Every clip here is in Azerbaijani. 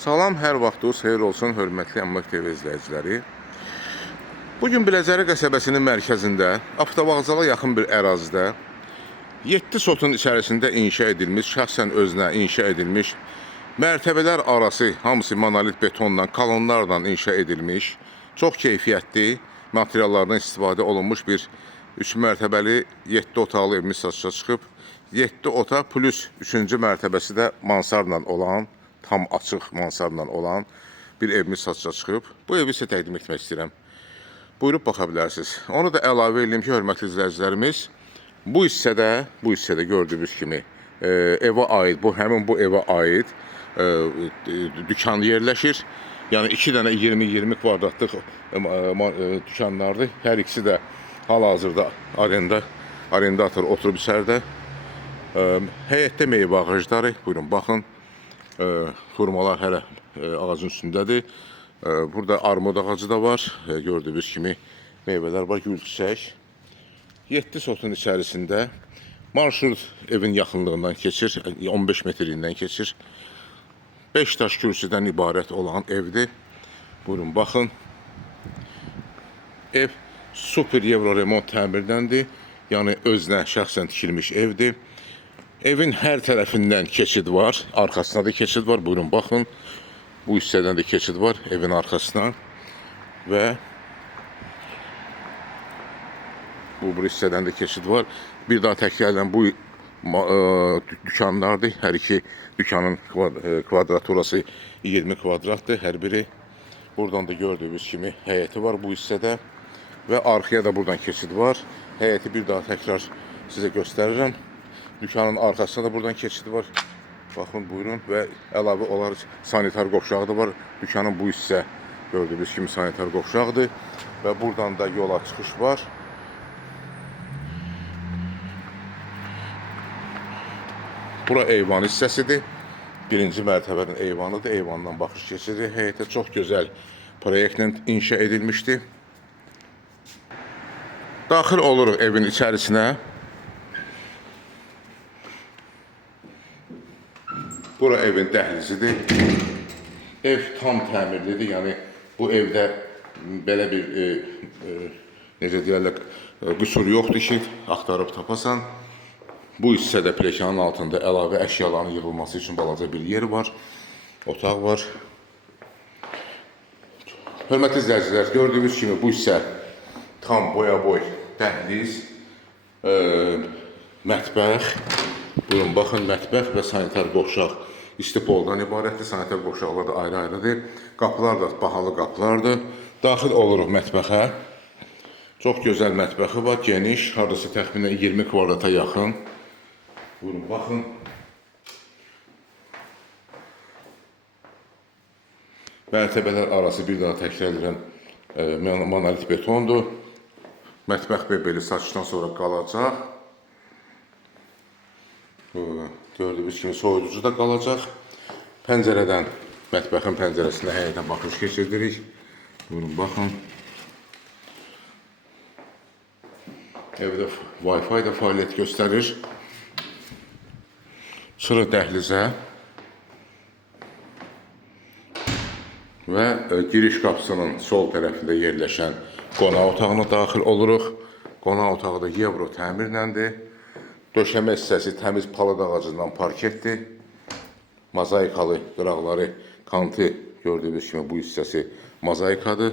Salam, hər vaxtınız xeyir olsun, hörmətli Əmlak TV izləyiciləri. Bugün Biləcəri qəsəbəsinin mərkəzində, avtovağzala yaxın bir ərazidə 7 sotun içərisində inşa edilmiş, şəxsən özünə inşa edilmiş, mərtəbələr arası hamısı monolit betonla, kolonlarla inşa edilmiş, çox keyfiyyətli materiallardan istifadə olunmuş bir 3 mərtəbəli 7 otaqlı evimiz satışa çıxıb. 7 otaq plus 3-cü mərtəbəsi də mansarla olan, tam açıq mansarla olan bir evimiz satışa çıxıb. Bu evi sizə təqdim etmək istəyirəm. Buyurub baxa bilərsiniz. Onu da əlavə edeyim ki, hörmətli izləyicilərimiz, bu hissədə gördüyünüz kimi evə aid, həmin bu evə aid dükan yerləşir. Yəni 2 dənə 20-20 kvadratlıq dükanlardır. Hər ikisi də hal-hazırda arendator oturub içəridə. Həyətdə meyvə ağacları, buyurun baxın. Xurmalar hələ ağacın üstündədir. Burada armud ağacı da var. Gördüyünüz kimi meyvələr var, gül çiçək. 7 sotun içərisində marşrut evin yaxınlığından keçir, 15 metrindən keçir. 5 daş kürsüdən ibarət olan evdir. Buyurun baxın. Ev super Euro remont təmirdəndir. Yəni özünə şəxsən tikilmiş evdir. Evin hər tərəfindən keçid var, arxasında da keçid var. Buyurun baxın. Bu hissədən də keçid var evin arxasına və bu hissədən də keçid var. Bir daha təkrarlayan bu dükanlardır. Hər iki dükanın kvadraturası 20 kvadratdır hər biri. Buradan da gördüyünüz kimi həyəti var bu hissədə və arxaya da buradan keçid var. Həyəti bir daha təkrar sizə göstərirəm. Dükkanın arxasında da buradan keçidi var. Baxın, buyurun. Və əlavə olaraq sanitar qovşağı da var. Dükkanın bu hissə gördüyünüz kimi sanitar qovşaqdır. Və buradan da yola çıxış var. Bura eyvan hissəsidir. Birinci mərtəbənin eyvanıdır. Eyvandan baxış keçirir. Həyətə çox gözəl proyektlə inşa edilmişdir. Daxil oluruq evin içərisinə. Bura evin dəhlizidir. Ev tam təmirlidir. Yəni bu evdə belə bir necə deyirlər, qüsur yoxdur ki, axtarıb tapasan. Bu hissədə plekanın altında əlavə əşyaların yığılması üçün balaca bir yer var. Otaq var. Hörmətli izləyicilər, gördüyünüz kimi bu hissə tam boya-boy dəhliz, mətbəx. Buyurun, baxın, mətbəx və sanitar qovşaq istipoldan ibarətdir. Sanitar qovşaqlar da ayrı-ayrıdır. Qapılar da bahalı qapılardır. Daxil oluruq mətbəxə. Çox gözəl mətbəxi var, geniş, hardasa təxminən 20 kvadrata yaxın. Buyurun, baxın. Mərtəbələr arası bir daha təkrar edirəm, monolit betondur. Mətbəx belə satışdan sonra qalacaq. Gördüyünüz kimi soyuducu da qalacaq. Pəncərədən, mətbəxin pəncərəsində həyətə baxış keçirdirik. Buyurun, baxın. Evdə Wi-Fi də fəaliyyət göstərir. Çıxırıq dəhlizə və giriş qapısının sol tərəfində yerləşən qonaq otağına daxil oluruq. Qonaq otağı da Euro təmirləndir. Döşəmə hissəsi təmiz palıd ağacından parketdir. Mozaikalı qıraqları, kantı gördüyünüz kimi bu hissəsi mozaikadır.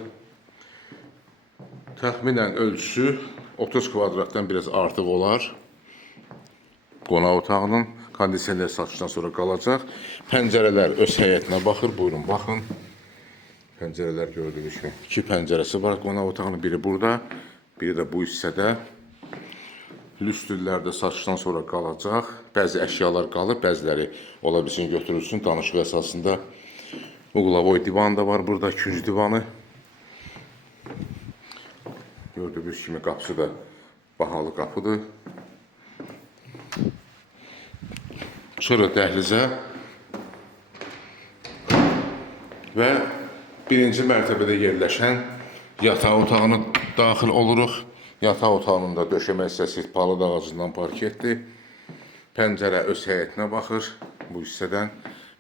Təxminən ölçüsü 30 kvadratdan biraz artıq olar. Qonaq otağının kondisioner satışdan sonra qalacaq. Pəncərələr öz həyətinə baxır. Buyurun, baxın. Pəncərələr gördüyünüz kimi 2 pəncərəsi var qonaq otağının. Biri burada, biri də bu hissədə. Lüstrlər də satışdan sonra qalacaq. Bəzi əşyalar qalır, bəziləri ola bilsin götürülsün. Danışıq əsasında uqlavoy divan da var burada, künc divanı. Gördüyünüz kimi qapısı da bahalı qapıdır. Çıxırıq dəhlizə və birinci mərtəbədə yerləşən yataq otağına daxil oluruq. Yataq otağının da döşəmə hissəsi palıd ağacından parketdir. Pəncərə öz həyətinə baxır. Bu hissədən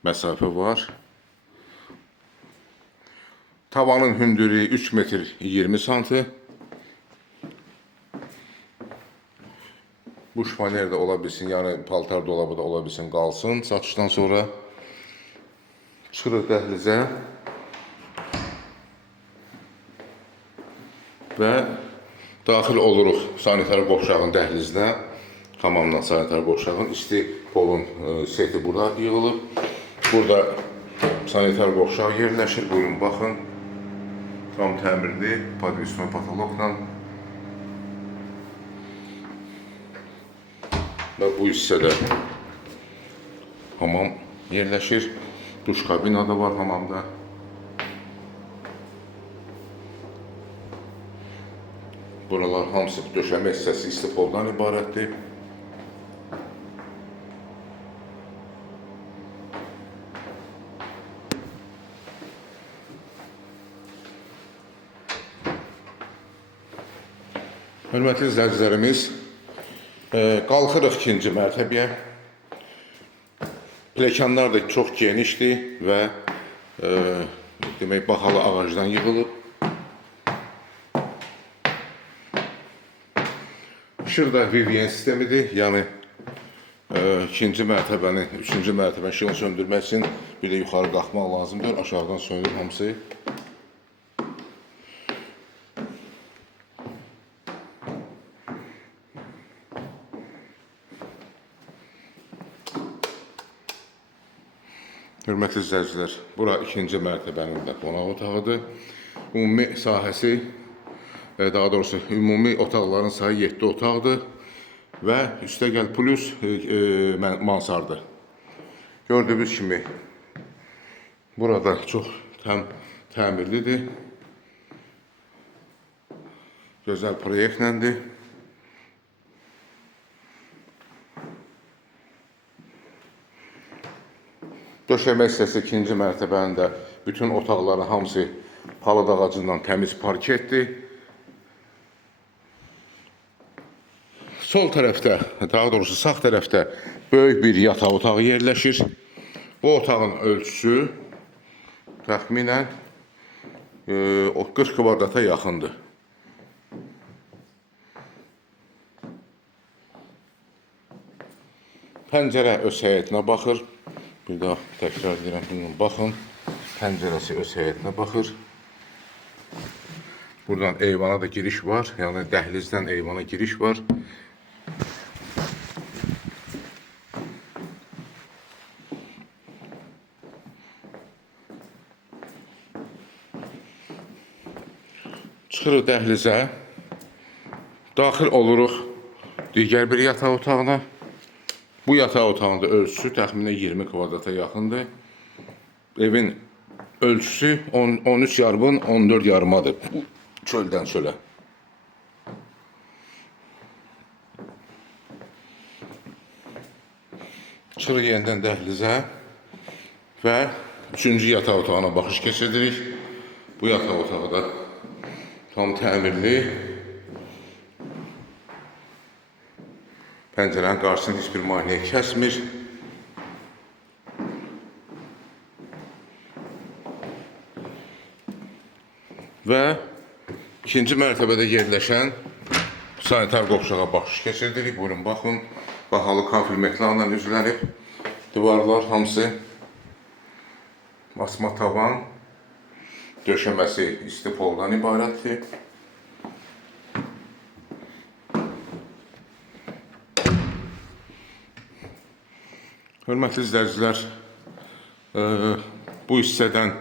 məsafə var. Tavanın hündürlüğü 3 metr 20 santı. Bu şifaner də ola bilsin, yəni paltar dolabı da ola bilsin, qalsın satışdan sonra. Çıxırıq dəhlizə və daxil oluruq sanitar qovşağın dəhlizdə. Hamamdan sanitar qovşağın isti polun seti burada yığılıb. Burada sanitar qovşaq yerləşir. Buyurun, baxın. Tam təmirli, podvesной patologla. Və bu hissədə hamam yerləşir. Duş kabina da var hamamda. Buralar hamısı döşəmə hissəsi isti poldan ibarətdir. Hörmətli izləyicilərimiz, qalxırıq ikinci mərtəbəyə. Plekanlar da çox genişdir və demək, bahalı ağacdan yığılıb. Şurada Vivien sistemidir, yəni ikinci mərtəbənin, üçüncü mərtəbənin işığını söndürmək üçün bir də yuxarı qalxmaq lazımdır. Aşağıdan sönür hamısı. Hörmətli izləyicilər, bura ikinci mərtəbənin də qonaq otağıdır. Ümumi sahəsi, daha doğrusu ümumi otaqların sayı 7 otaqdır və üstəgəl plus mansardır. Gördüyünüz kimi burada çox təmirlidir. Gözəl proyektlədir. Döşəmə hissəsi ikinci mərtəbəndə bütün otaqların hamısı palıd ağacından təmiz parketdir. Sol tərəfdə, daha doğrusu sağ tərəfdə böyük bir yataq otağı yerləşir. Bu otağın ölçüsü təxminən 40 kvadrata yaxındır. Pəncərə öz həyətinə baxır. Bir daha təkrar edirəm, baxın, pəncərəsi öz həyətinə baxır. Buradan eyvana da giriş var, yəni dəhlizdən eyvana giriş var. Çıxırıq dəhlizə, daxil oluruq digər bir yataq otağına. Bu yataq otağında ölçüsü təxminən 20 kvadrata yaxındır. Evin ölçüsü 13 yarımın 14 yarımadır. Çöldən çölə. Çıxırıq yenidən dəhlizə və üçüncü yataq otağına baxış keçiririk. Bu yataq otağı da tam təmirli. Pəncərənin qarşısını heç bir maneə kəsmir. Və ikinci mərtəbədə yerləşən sanitar qovşağa baxış keçirdirik. Buyurun, baxın. Bahalı kafil metlanla üzlənib. Divarlar hamısı asma tavan. Döşəməsi isti poldan ibarətdir. Hörmətli izləyicilər, bu hissədən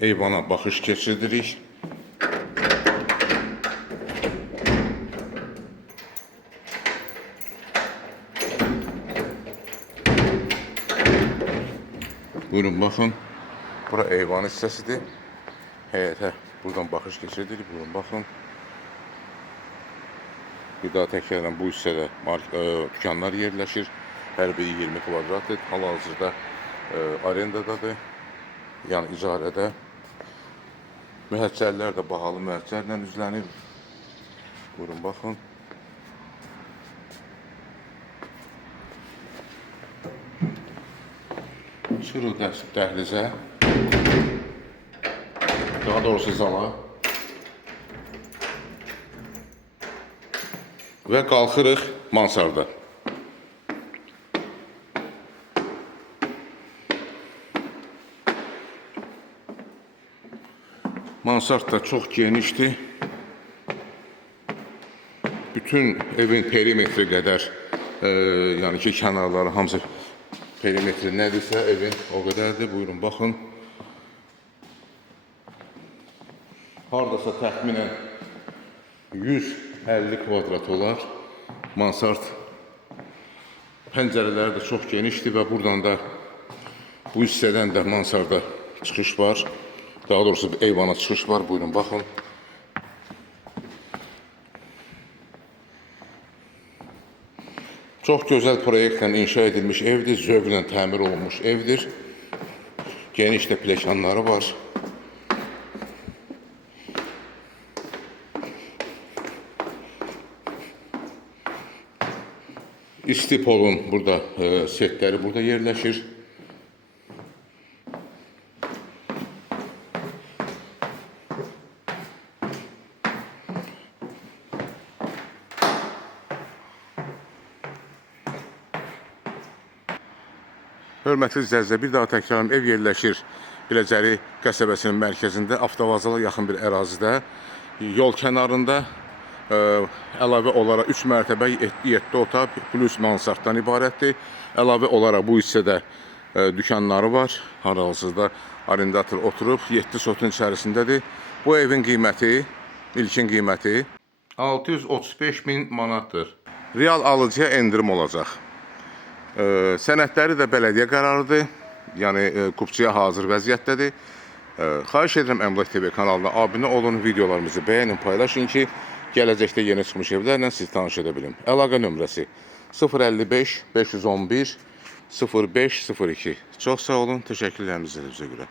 eyvana baxış keçirdirik. Buyurun, baxın. Bura eyvan hissəsidir. Həyətə buradan baxış keçirdirik. Buyurun, baxın. Bir daha təkrarən bu hissədə dükanlar yerləşir. Hər biri 20 kvadratdır. Hal-hazırda arendadadır, yəni icarədə. Mühəccərlər də bahalı mühəccərlə üzlənib. Buyurun, baxın. Çıxırıq dəhlizə. daha doğrusu zala. Və qalxırıq mansarda. Mansard da çox genişdir. Bütün evin perimetri qədər, yəni ki, kənarları hamısı perimetri nədirsə evin o qədərdir. Buyurun, baxın. Hardasa təxminən 150 kvadrat olar. Mansard pəncərələri də çox genişdir və buradan da bu hissədən də mansarda çıxış var. Daha doğrusu eyvana çıxış var. Buyurun, baxın. Çox gözəl proyektlə inşa edilmiş evdir, zövqlə təmir olunmuş evdir. Geniş də pləkanları var. İstipolun burada setləri burada yerləşir. Hörmətli izləyicilər, bir daha təkrarlayım, ev yerləşir Biləcəri qəsəbəsinin mərkəzində, avtovağzala yaxın bir ərazidə, yol kənarında, əlavə olaraq 3 mərtəbə 7 otaq plus mansarddan ibarətdir. Əlavə olaraq bu hissədə dükanları var, hal-hazırda arendator oturub 7 sotun içərisindədir. Bu evin qiyməti, ilkin qiyməti 635.000 manatdır. Real alıcıya endirim olacaq. Sənədləri də bələdiyyə qərarıdır, yəni kupçuya hazır vəziyyətdədir. Xahiş edirəm Əmlak TV kanalına abunə olun, videolarımızı bəyənin, paylaşın ki, gələcəkdə yeni çıxmış evlərlə siz tanış edə bilim. Əlaqə nömrəsi 055 511 0502. Çox sağ olun, təşəkkürlərimizi üzə görə.